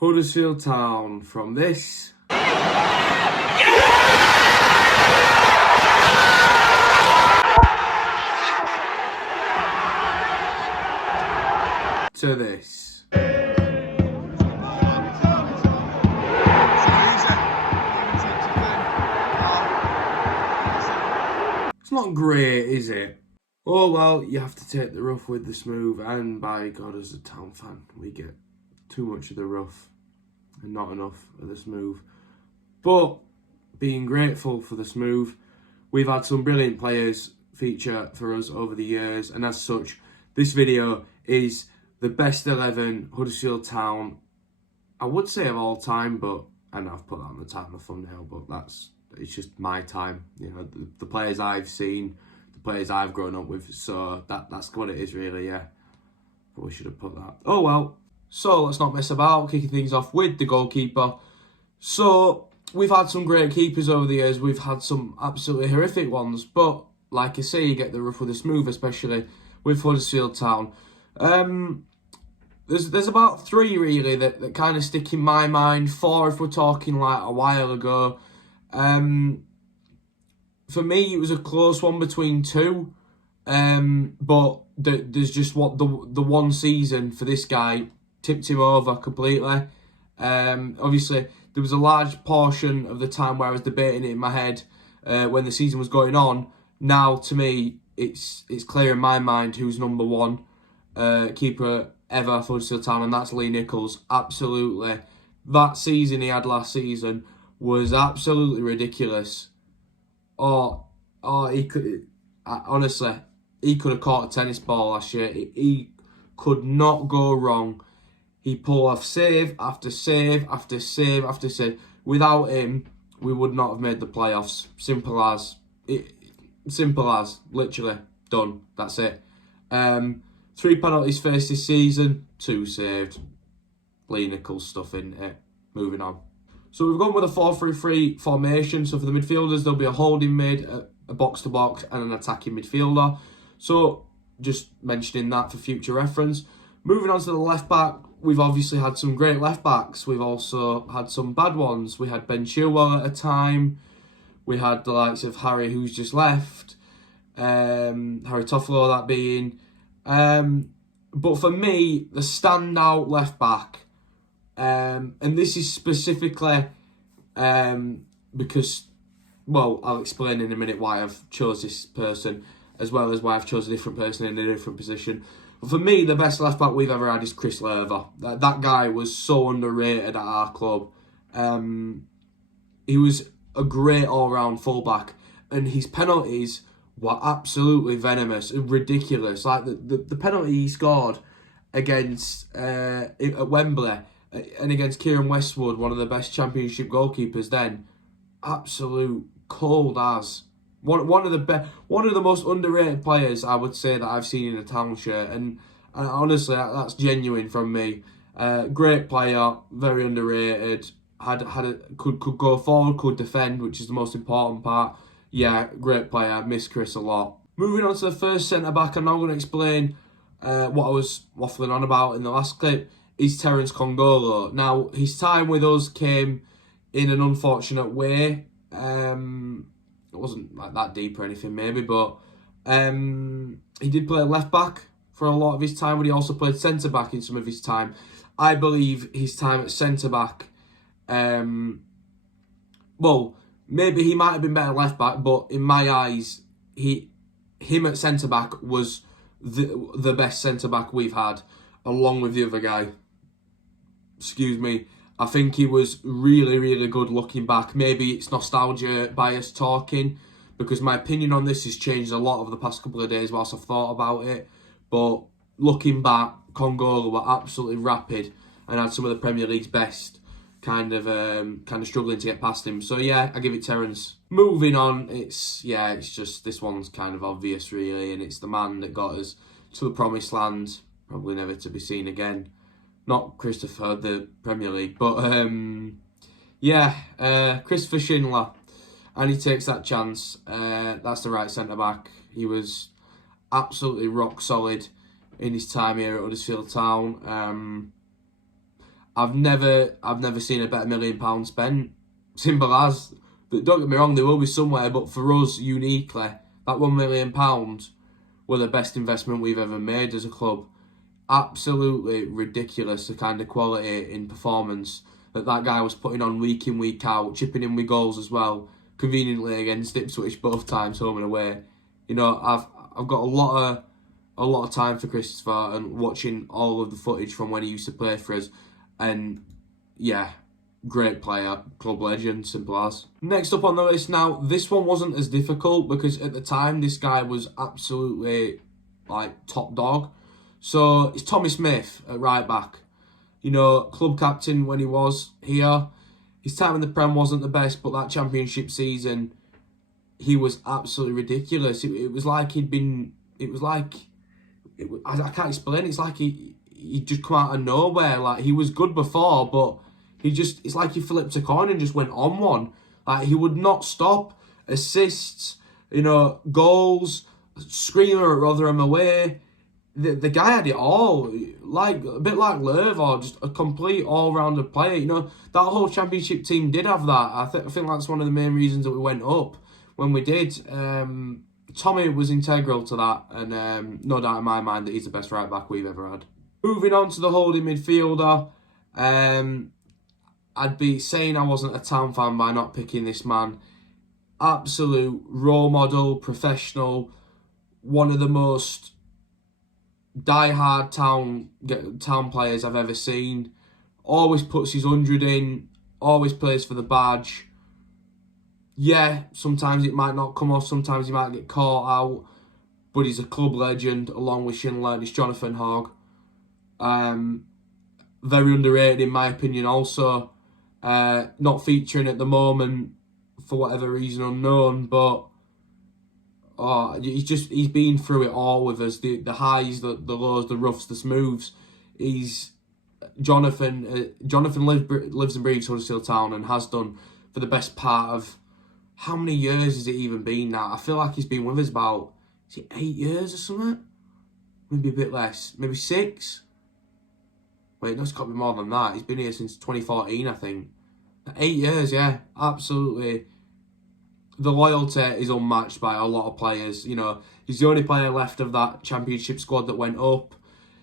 Huddersfield Town from this to this. It's not great, is it? Oh well, you have to take the rough with the smooth, and by God, as a Town fan, we get too much of the rough and not enough of the smooth. But being grateful for the smooth, we've had some brilliant players feature for us over the years, and as such, this video is the best 11 Huddersfield Town, I would say of all time, but I know I've put that on the thumbnail, but it's just my time. You know, the players I've seen, the players I've grown up with, so that's what it is really, yeah. Probably should have put that. Oh well. So let's not mess about, kicking things off with the goalkeeper. So we've had some great keepers over the years. We've had some absolutely horrific ones, but like I say, you get the rough with the smooth, especially with Huddersfield Town. There's about three really that kind of stick in my mind. Four if we're talking like a while ago. For me, it was a close one between two. But there's just what the one season for this guy tipped him over completely. Obviously, there was a large portion of the time where I was debating it in my head when the season was going on. Now, to me, it's clear in my mind who's number one keeper ever for Huddersfield Town, and that's Lee Nicholls. Absolutely. That season he had last season was absolutely ridiculous. He could... honestly, he could have caught a tennis ball last year. He could not go wrong. He pulled off save after save after save after save. Without him, we would not have made the playoffs. Simple as. Literally. Done. That's it. 3 penalties faced this season. 2 saved. Lee Nicholls stuff in it. Moving on. So we've gone with a 4-3-3 formation. So for the midfielders, there'll be a holding mid, a box-to-box and an attacking midfielder. So just mentioning that for future reference. Moving on to the left-back, we've obviously had some great left-backs. We've also had some bad ones. We had Ben Chilwell at a time. We had the likes of Harry, who's just left. Harry Toffolo, that being. But for me, the standout left-back, and this is specifically because, well, I'll explain in a minute why I've chose this person, as well as why I've chosen a different person in a different position. But for me, the best left-back we've ever had is Chris Lerver. That guy was so underrated at our club. He was a great all-round fullback, and his penalties were absolutely venomous and ridiculous. Like the penalty he scored against at Wembley and against Kieran Westwood, one of the best Championship goalkeepers then, absolute cold as. One of the most underrated players I would say that I've seen in a Town shirt, and honestly that's genuine from me. Great player, very underrated. Could go forward, could defend, which is the most important part. Yeah, great player. Miss Chris a lot. Moving on to the first centre back, I'm now going to explain what I was waffling on about in the last clip. Is Terence Congolo. Now his time with us came in an unfortunate way. It wasn't like that deep or anything maybe, but he did play left back for a lot of his time, but he also played centre back in some of his time. I believe his time at centre back, well, maybe he might have been better left back, but in my eyes, him at centre back was the best centre back we've had, along with the other guy. Excuse me. I think he was really, really good looking back. Maybe it's nostalgia bias talking, because my opinion on this has changed a lot over the past couple of days whilst I've thought about it. But looking back, Congolo were absolutely rapid and had some of the Premier League's best, kind of struggling to get past him. So yeah, I give it Terence. Moving on, it's just, this one's kind of obvious really, and it's the man that got us to the promised land, probably never to be seen again. Not Christopher, the Premier League, but Christopher Schindler, and he takes that chance. That's the right centre back. He was absolutely rock solid in his time here at Huddersfield Town. I've never seen a better £1 million spent. Simple as. But don't get me wrong, they will be somewhere, but for us uniquely, that £1 million were the best investment we've ever made as a club. Absolutely ridiculous, the kind of quality in performance that guy was putting on week in, week out, chipping in with goals as well, conveniently against Ipswich both times, home and away. You know, I've got a lot of time for Christopher and watching all of the footage from when he used to play for us, and yeah, great player, club legend, simple as. Next up on the list now, this one wasn't as difficult because at the time this guy was absolutely like top dog. So it's Tommy Smith at right back. You know, club captain when he was here. His time in the Prem wasn't the best, but that Championship season, he was absolutely ridiculous. It was like he'd been. It was like. I can't explain. It's like he just come out of nowhere. Like he was good before, but it's like he flipped a coin and just went on one. Like he would not stop. Assists, you know, goals, screamer at Rotherham away. The guy had it all, like a bit like Löw, or just a complete all-rounder player. You know, that whole Championship team did have that. I think that's one of the main reasons that we went up when we did. Tommy was integral to that, and no doubt in my mind that he's the best right back we've ever had. Moving on to the holding midfielder, I'd be saying I wasn't a Town fan by not picking this man. Absolute role model, professional, one of the most die-hard town players I've ever seen. Always puts his 100 in, always plays for the badge. Yeah, sometimes it might not come off, sometimes he might get caught out, but he's a club legend along with Schindler, and it's Jonathan Hogg. Very underrated in my opinion also. Not featuring at the moment for whatever reason unknown, but he's been through it all with us. The highs, the lows, the roughs, the smooths. Jonathan lives and breathes Huddersfield Town and has done for the best part of, how many years has it even been now? I feel like he's been with us about, is it 8 years or something? Maybe a bit less, maybe 6. Wait, no, it's got to be more than that. He's been here since 2014, I think. 8 years, yeah, absolutely. The loyalty is unmatched by a lot of players. You know, he's the only player left of that Championship squad that went up.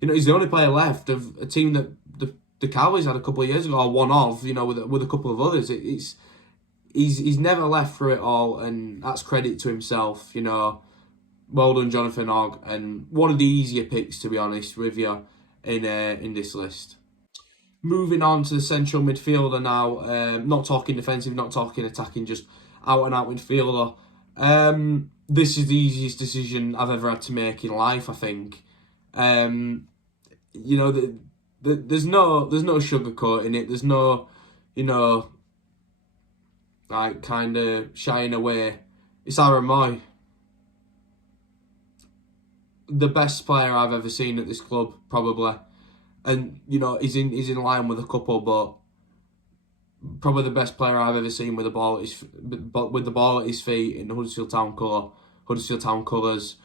You know, he's the only player left of a team that the Cowboys had a couple of years ago, or one of, you know, with a couple of others. He's never left through it all, and that's credit to himself. You know, well done, Jonathan Hogg, and one of the easier picks, to be honest with you, in this list. Moving on to the central midfielder now. Not talking defensive, not talking attacking, just out and out midfielder. This is the easiest decision I've ever had to make in life, I think. You know, there's no sugarcoating it. There's no, you know, like kind of shying away. It's Aaron Moy, the best player I've ever seen at this club, probably. And you know, he's in line with a couple, but probably the best player I've ever seen with the ball at his feet in the Huddersfield Town colours.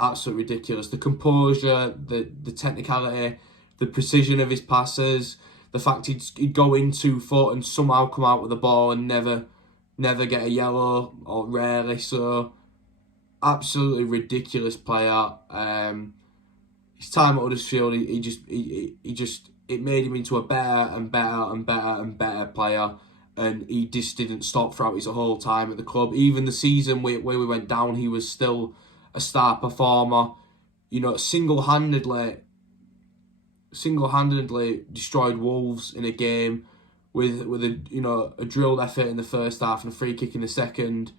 Absolutely ridiculous. The composure, the technicality, the precision of his passes, the fact he'd go in 2 foot and somehow come out with the ball and never get a yellow, or rarely so. Absolutely ridiculous player. His time at Huddersfield, it made him into a better player, and he just didn't stop throughout his whole time at the club. Even the season where we went down, he was still a star performer. You know, single-handedly destroyed Wolves in a game with a drilled effort in the first half and a free kick in the second,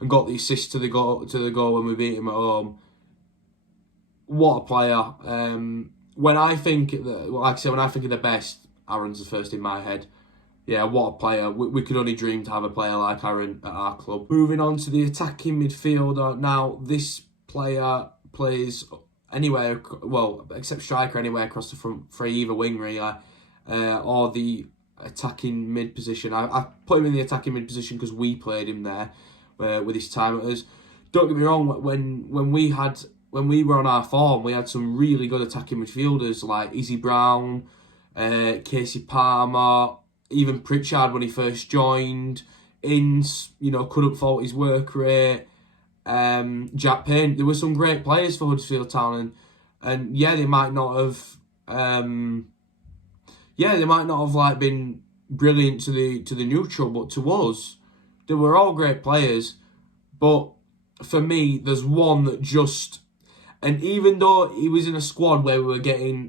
and got the assist to the goal when we beat him at home. What a player! When I think of the best, Aaron's the first in my head. Yeah, what a player. We could only dream to have a player like Aaron at our club. Moving on to the attacking midfielder. Now, this player plays anywhere, well, except striker, anywhere across the front three, either wing really, or the attacking mid position. I put him in the attacking mid position because we played him there with his time at us. Don't get me wrong, when we were on our form, we had some really good attacking midfielders like Izzy Brown, Casey Palmer, even Pritchard when he first joined. Ince, couldn't fault his work rate. Jack Payne. There were some great players for Huddersfield Town, and yeah, they might not have. They might not have like been brilliant to the neutral, but to us, they were all great players. But for me, there's one that just, and even though he was in a squad where we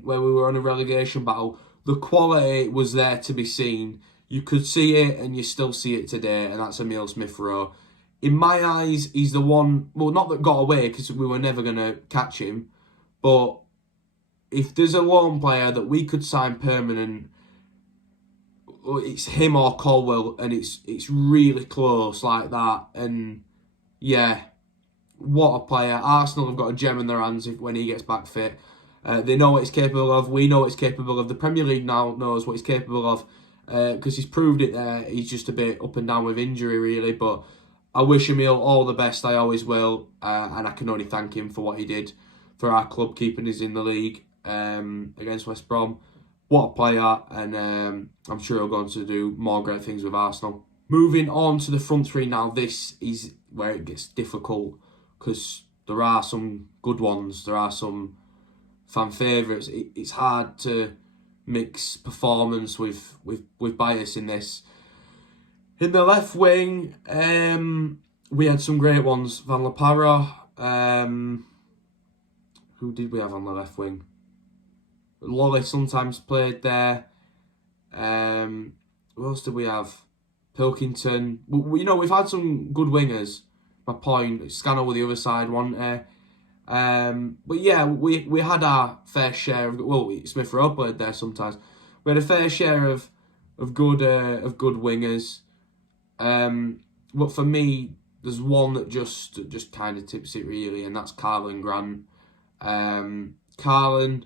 were on a relegation battle, the quality was there to be seen. You could see it, and you still see it today, and that's Emile Smith-Rowe. In my eyes, he's the one, well, not that got away, because we were never going to catch him, but if there's a loan player that we could sign permanent, it's him or Colwell, and it's really close like that. And yeah, what a player. Arsenal have got a gem in their hands when he gets back fit. They know what he's capable of. We know what he's capable of. The Premier League now knows what he's capable of, because he's proved it there. He's just a bit up and down with injury, really. But I wish Emile all the best. I always will. And I can only thank him for what he did for our club, keeping us in the league against West Brom. What a player. And I'm sure he'll go on to do more great things with Arsenal. Moving on to the front three now. This is where it gets difficult, because there are some good ones. There are some fan favourites. It's hard to mix performance with bias in this. In the left wing, we had some great ones. Van La Parra. Who did we have on the left wing? Lolly sometimes played there. Who else did we have? Pilkington. We've had some good wingers. My point. Scannell with the other side, wasn't there? But yeah, we had our fair share of. Well, Smith-Rowe played there sometimes. We had a fair share of good wingers. But for me, there's one that just kind of tips it really, and that's Karlan Grant. Karlan,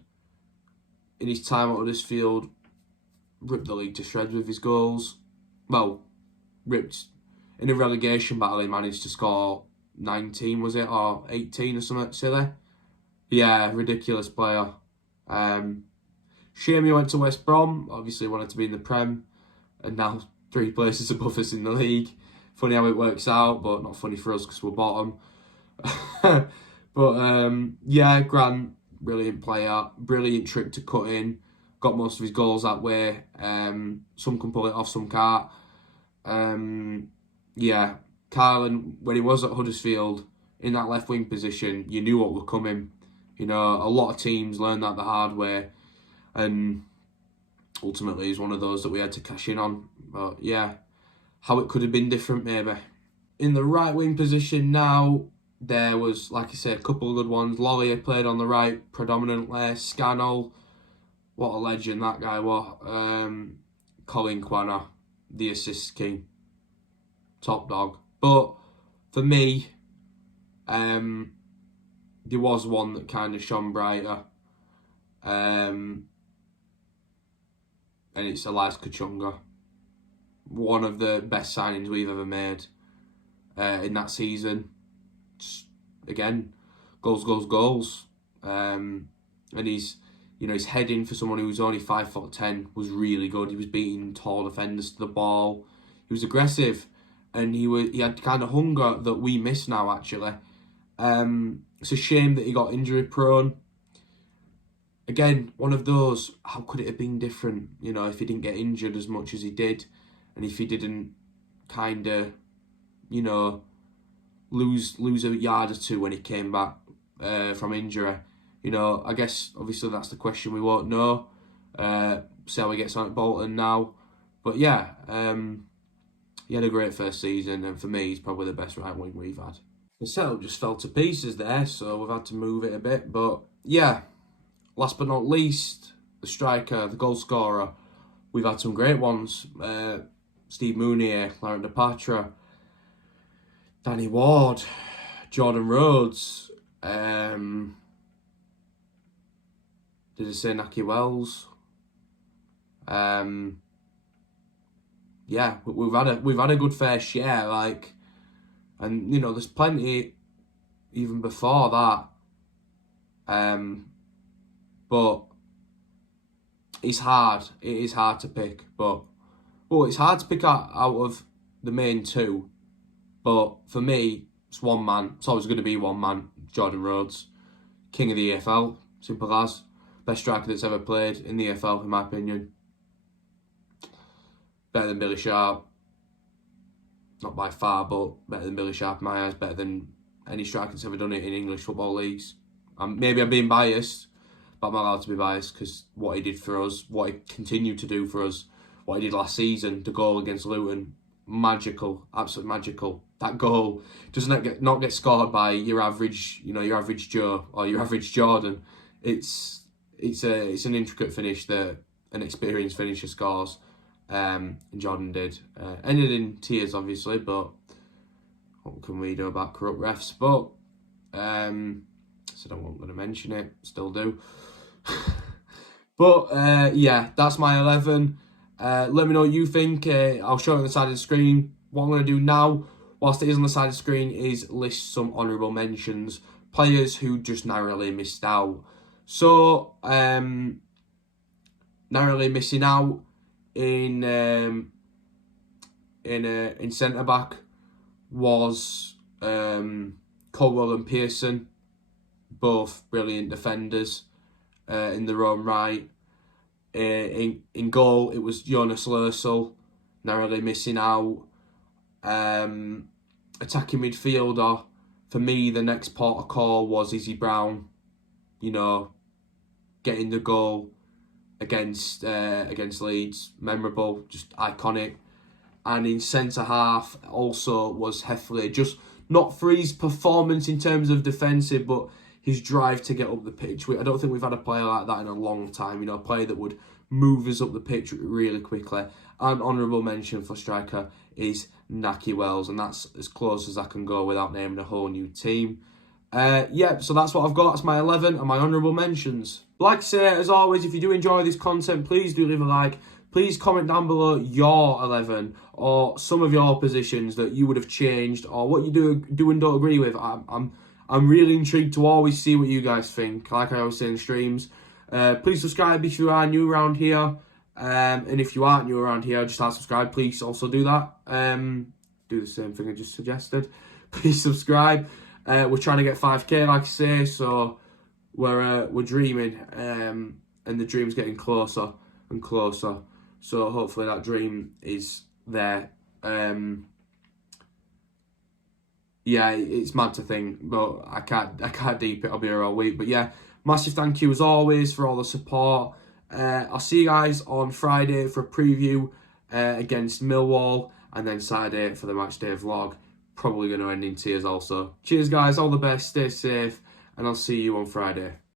in his time at Huddersfield, ripped the league to shreds with his goals. Well, ripped in a relegation battle. He managed to score 19, was it, or 18 or something silly? Yeah, ridiculous player. Shame he went to West Brom. Obviously wanted to be in the Prem, and now 3 places above us in the league. Funny how it works out, but not funny for us because we're bottom. But yeah, Grant, brilliant player, brilliant trick to cut in. Got most of his goals that way. Some can pull it off, some can't. Yeah, Karlan, when he was at Huddersfield in that left wing position, you knew what was coming. A lot of teams learned that the hard way, and ultimately he's one of those that we had to cash in on. But yeah, how it could have been different maybe. In the right wing position now, there was, like I said, a couple of good ones. Lolly played on the right predominantly. Scannell, what a legend that guy was. Colin Quanner, the assist king. Top dog. But for me, there was one that kind of shone brighter. And it's Elias Kachunga. One of the best signings we've ever made in that season. Just, again, goals. And he's heading for someone who's only 5'10" was really good. He was beating tall defenders to the ball. He was aggressive, and he had kind of hunger that we miss now. Actually, it's a shame that he got injury prone. Again, one of those. How could it have been different? If he didn't get injured as much as he did, and if he didn't kind of, lose a yard or two when he came back from injury. I guess obviously that's the question we won't know. See how he gets on at Bolton now. But yeah, he had a great first season, and for me, he's probably the best right wing we've had. The setup just fell to pieces there, so we've had to move it a bit. But yeah, last but not least, the striker, the goal scorer. We've had some great ones. Steve Mounier, Laurent Depatra, Danny Ward, Jordan Rhodes. Did I say Naki Wells? Yeah, we've had a good fair share, and there's plenty even before that. But it's hard. It is hard to pick, but it's hard to pick out of the main two. But for me, it's one man. It's always going to be one man. Jordan Rhodes, king of the EFL. Simple as. Best striker that's ever played in the EFL, in my opinion. Better than Billy Sharp. Not by far, but better than Billy Sharp in my eyes. Better than any striker that's ever done it in English football leagues. Maybe I'm being biased, but I'm allowed to be biased because what he did for us, what he continued to do for us, what he did last season, the goal against Luton, magical, absolutely magical. That goal does not get scored by your average, your average Joe or your average Jordan. It's an intricate finish that an experienced finisher scores, and Jordan did. Ended in tears, obviously, but what can we do about corrupt refs? But so I wasn't going to mention it, still do. But yeah, that's my 11. Let me know what you think. I'll show it on the side of the screen. What I'm going to do now, whilst it is on the side of the screen, is list some honourable mentions. Players who just narrowly missed out. So, narrowly missing out in centre back was Colwell and Pearson, both brilliant defenders in their own right. In goal, it was Jonas Lössl, narrowly missing out. Attacking midfielder, for me, the next port of call was Izzy Brown. Getting the goal against Leeds, memorable, just iconic. And in centre half also was Heffley, just not for his performance in terms of defensive, but his drive to get up the pitch. I don't think we've had a player like that in a long time. A player that would move us up the pitch really quickly. And honourable mention for striker is Naki Wells, and that's as close as I can go without naming a whole new team. So that's what I've got. That's my 11 and my honourable mentions. Like I say, as always, if you do enjoy this content, please do leave a like. Please comment down below your 11 or some of your positions that you would have changed or what you do and don't agree with. I'm really intrigued to always see what you guys think. Like I always say in streams, please subscribe if you are new around here. And if you aren't new around here, just subscribe. Please also do that. Do the same thing I just suggested. Please subscribe. We're trying to get 5k, like I say, so we're dreaming, and the dream's getting closer and closer. So hopefully that dream is there. Yeah, it's mad to think, but I can't deep it. I'll be here all week. But yeah, massive thank you as always for all the support. I'll see you guys on Friday for a preview against Millwall, and then Saturday for the match day vlog. Probably going to end in tears also. Cheers guys, all the best, stay safe, and I'll see you on Friday.